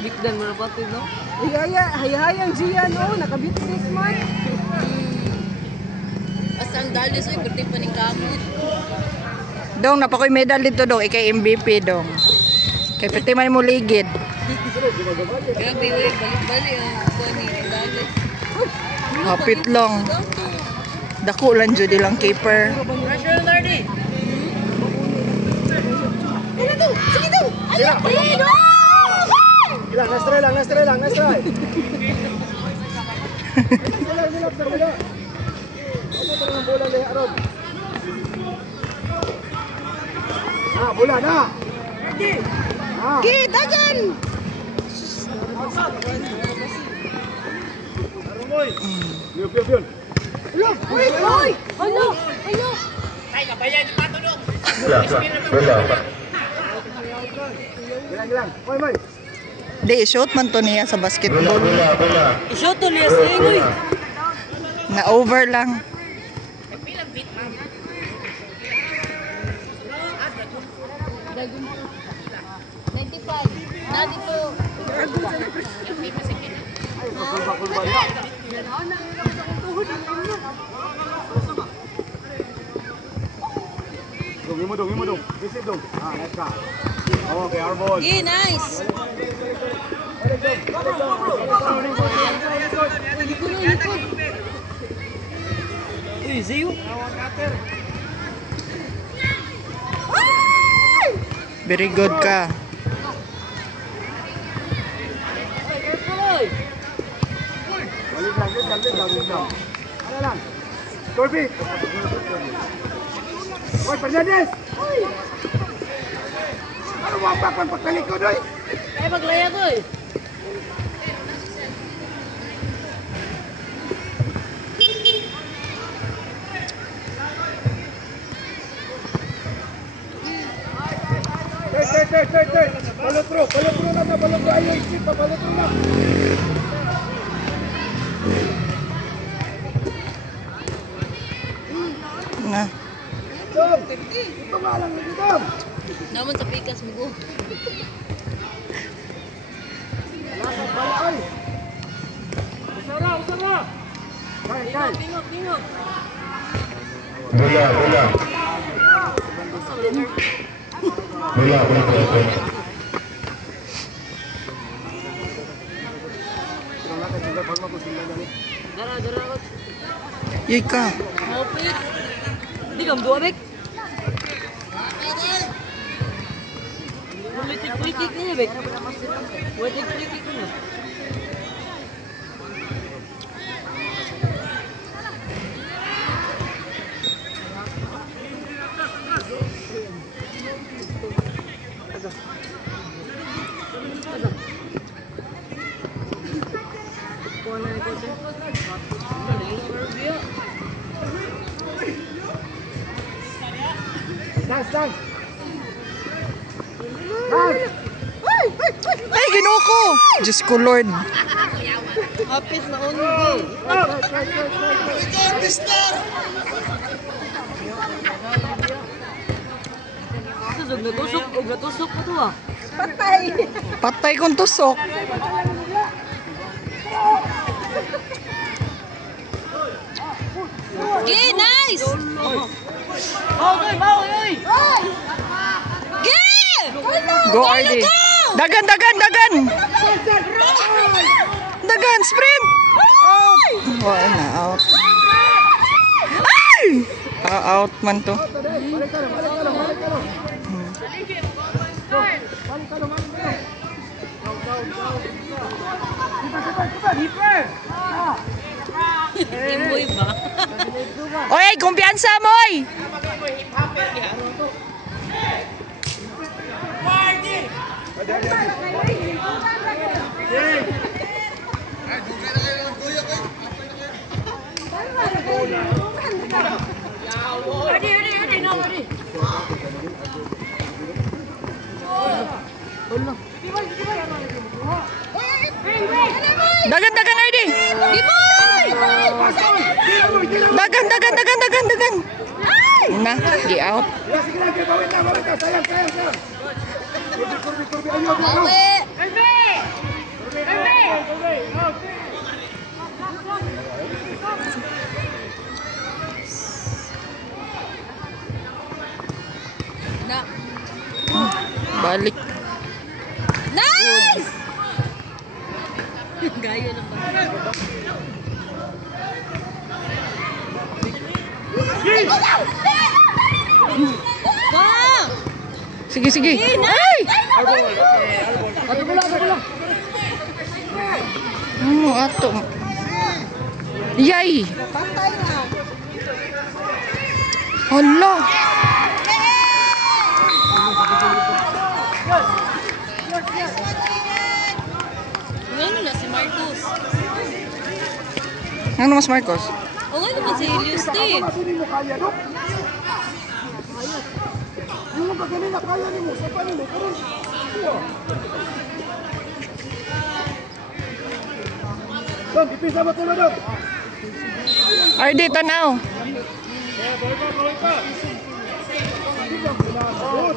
Bigdan mo na pati, no? Hayayang Gia, no? Nakabitbit man. Asang dalis, uy, berting pa ning kamot. Dong, napakoy medal dito dong. Ikay MVP dong. Kay pati man mo ligid. Grabe, uy, balik-balik ang kuha ni dalis. Hapit lang. Dako lang jud ilang keeper. Pressure, Lardy! Sige daw! Sige daw! Ayan! Ilang, last try lang, last try lang, last try. Bola na. Kita dyan! Yun. Uy! Uy! Ano? Ano? Ilang. Moy. Di, shoot man to niya sa basketball. Isyo to niya sa uy! Na over lang. Na dito. Imo dong. Visit dong. Nice ka. Okay, our ball. Yeah, nice! Uy, Zio! Very good ka. Balik lang. Ano lang? Torby. Oy, Fernandez. Ano wapak man pagtalikod oy? Ay, maglaya ko eh! Tay. Balotro na, balotro ayo isip pa, balotro na. Na. Dong. Ito nga lang dito. Naman sa pikas mo ko. Lasag bala ay. Usara. Kay. Tingog! Bola. Dara. Yay ka. Mopit! Hindi ka mduwa, Bek! Politik niya, Bek! Politik niya. Dance. Ay, ginoo ko. Diyos ko, Lord. Hapis na ulo, Natusok ko to ah. Patay kong tusok. Okay, nice! Oy! Go, RD. Dagan. Dagan, sprint. Out. Wala na, out. Ay! Out man to. Balik ka lang. Keeper. Timboy ba? Oy, kumpiyansa mo, oy. Dagan, RD. Dagan. Na, di out. Sige lang, bawin na. Sayang. Bawi! Balik. Nice! Gayo lang ba? Wow! Sige, sige. Ay! Ano ato? Yay! Pantay na. Hala! Ano na si Marcos? Ano mas Marcos? O nga naman si Helios din. Hindi mo kaya, no? Hindi mo gagalin na kaya ni mo. Sa panin mo. Karoon. Don, ipisa mo tulo, Don. RD, tanaw. Balik pa. Hindi ka pinasahod.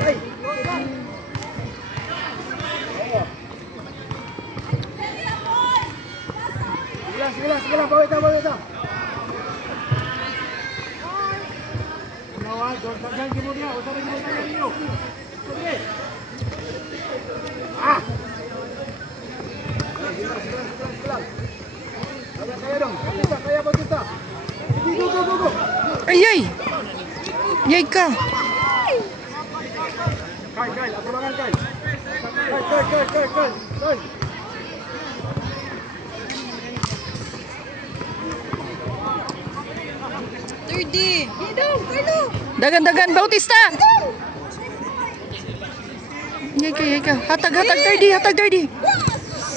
Ay! Sige lang, bawit na. Unawa, daghan mo niya, usarin mo na ninyo. Sige. Ah! Sige lang. Kaya dong, kaya ba kita? Sige, go. Ay, yay! Yay ka! Kyle, atulangan Kyle. Kyle. 30. Dagan, Bautista! Yay ka. Hatag, 30.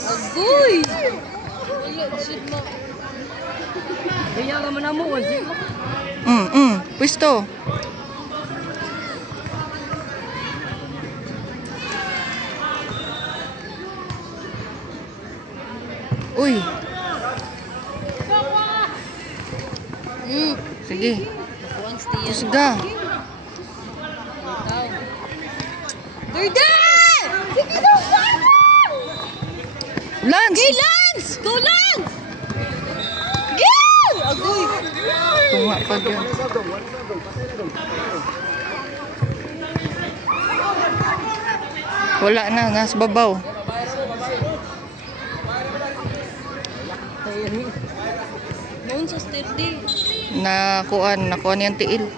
Agoy! Wala, shit mo. Kaya ka man mo. Pwesto. Uy. Sige. Nakuha ang stiyan. Kusga. Ikaw. 30! Sige daw, Lance! Hey, Lance! Go, Lance! Go! Agoy! Tunga pa dyan. Wala na, nasa babaw. Noon sa stirdy. Nakuan yung tiil.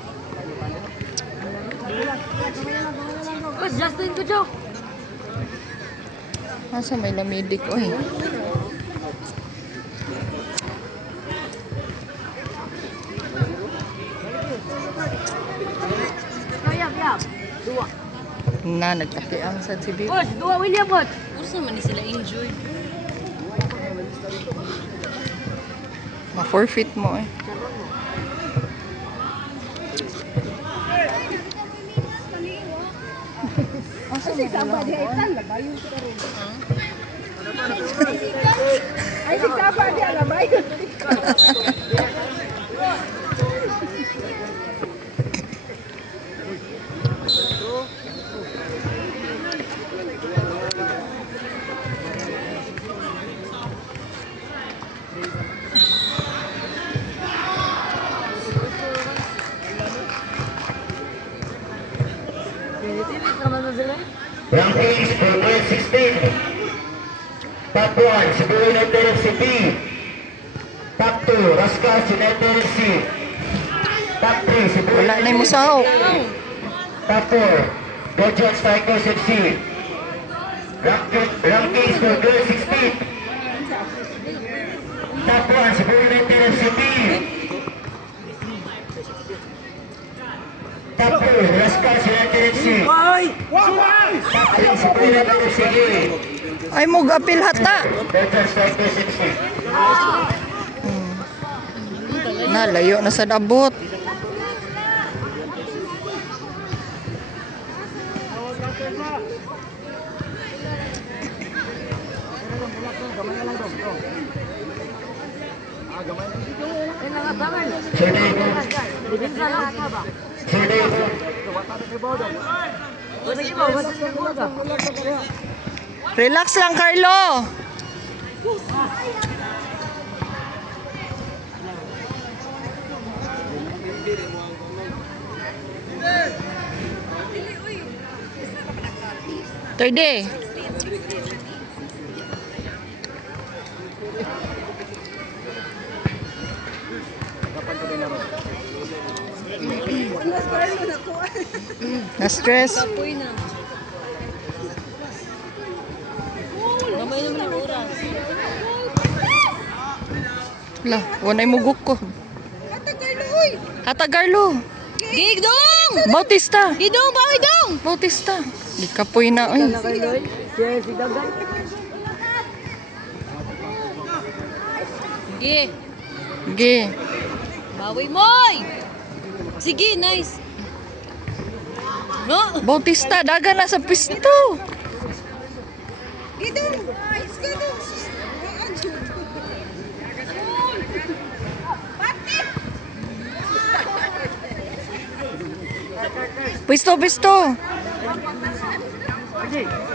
Justin, good job. Asa may lamidik, oy. Yap. Dua. Nagtakiang sa si Bibi. Coach, dua William, coach. Puros naman ni sila injured. Ma-forfeit mo eh. Ay, saba di ay tan, labayon ko rin. Ay, saba di ay labayon. Rankings for grade 16. Top 1, Cebu United FC B. Top 2, Rascas United FC. Top 3, Cebu Wala na yung United musaw. Top 4, Dodger Strikers FC. Rankings for grade 16. Top 1, Cebu United FC B. Top 2, Rascas United FC. Top 3, Cebu United FC A. Ay, mag-apil hata. Dodger Strikers FC. Layo na sa dabot. Relax lang, Carlo. Third day. Na-stress. Kapoy na. Gamay naman ang oras. La, wanay mugok ko. Ata Garlo. Gigdong! Bautista. Gidong, bawi dong! Bautista. Di kapoy na. Ay. Sige, Ge. bawi moy! Sige, nice. No? Bautista, daga na sa pisto. Pisto, pisto.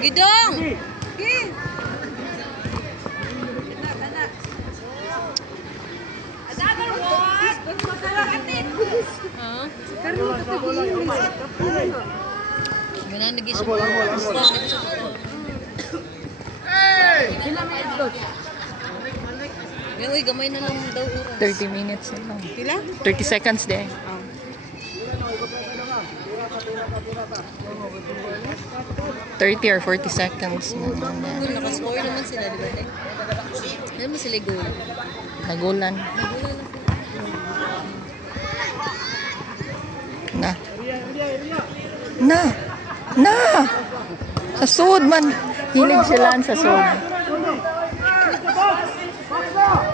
Gidong! Ha? Mananagi siya. Uy, gamay na lang daw oras. 30 minutes na lang. Pila? 30 seconds din. 30 or 40 seconds na. Nakascore naman sila, di ba? Alam mo sila goal. Nagulan. Na. Na. Na. Sa sud man. Hilig sila sa sud.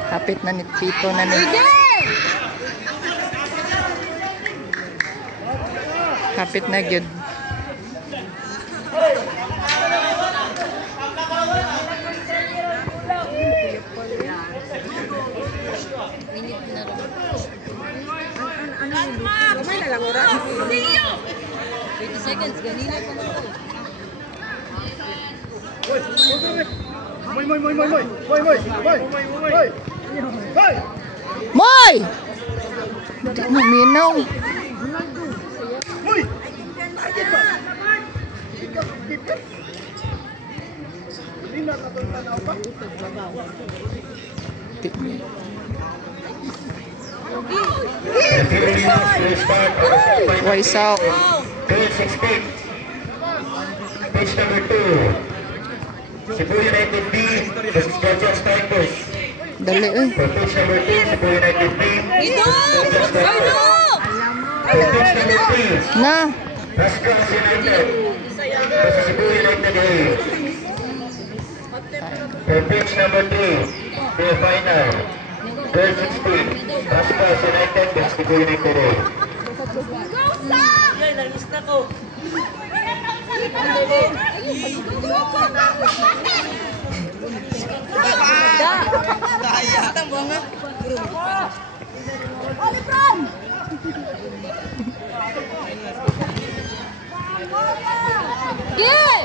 Kapit na ni Tito na ni. Kapit na gyud. Minute na rin. Kamay na lang oras. 30 seconds, ganina pa na. Moy! Moy! Di mo minaw. Moy! Wise out. Goal 16. Pitch number 2. Cebu United B versus Georgia Strikers. Dali eh. For pitch number 2, Cebu United B. Gidong! Carlo! For pitch number 3, Na. Rascals United versus Cebu United A. For pitch number 3, the final. Goal 16. Rascals United versus Cebu United A. Yeah!